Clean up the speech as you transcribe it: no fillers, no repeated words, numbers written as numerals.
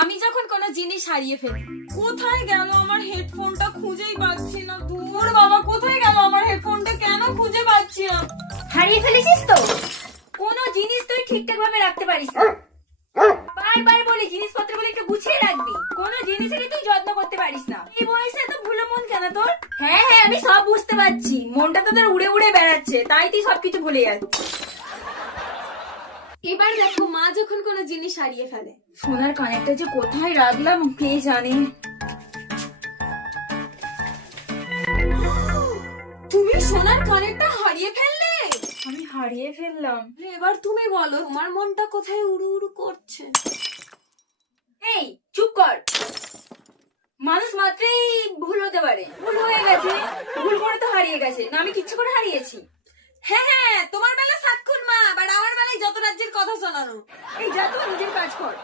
আমি যখন কোনো জিনিস হারিয়ে ফেলি, কোথায় গেল আমার হেডফোনটা খুঁজেই পাচ্ছি না। দূর বাবা, কোথায় গেল আমার হেডফোনটা, কেন খুঁজে পাচ্ছি না। হারিয়ে ফেলেছিস তো? কোনো জিনিস তুই ঠিকঠাক ভাবে রাখতে পারিস না। বারবার বলি জিনিসপত্রগুলো একটু গুছিয়ে রাখবি। কোনো জিনিসেরই তুই যত্ন করতে পারিস না। এই বয়সে এত ভুলো মন কেন তোর? হ্যাঁ হ্যাঁ, আমি সব বুঝতে পারছি। মনটা তো তোর উড়ে উড়ে বেড়াচ্ছে, তাই তুই সবকিছু ভুলে যাচ্ছিস। এবার দেখো, মা যখন কোনো জিনিস হারিয়ে ফেলে। সোনার কানেরটা যে কোথায় রাখলাম কে জানে। তুমি সোনার কানেরটা হারিয়ে ফেললে? আমি হারিয়ে ফেললাম। এবার তুমি বলো, তোমার মনটা কোথায় উড়ু উড়ু করছে? এই চুপ কর। মানুষ মাত্রই ভুল হতে পারে, ভুল হয়ে গেছে, ভুল করে তো হারিয়ে গেছে না, আমি কিচ্ছু করে হারিয়েছি। হ্যাঁ হ্যাঁ, তোমার বেলা সাক্ষুন মা, বাট আমার বেলায় যত রাজ্যের কথা শোনানো। এই যা তো নিজের কাজ কর।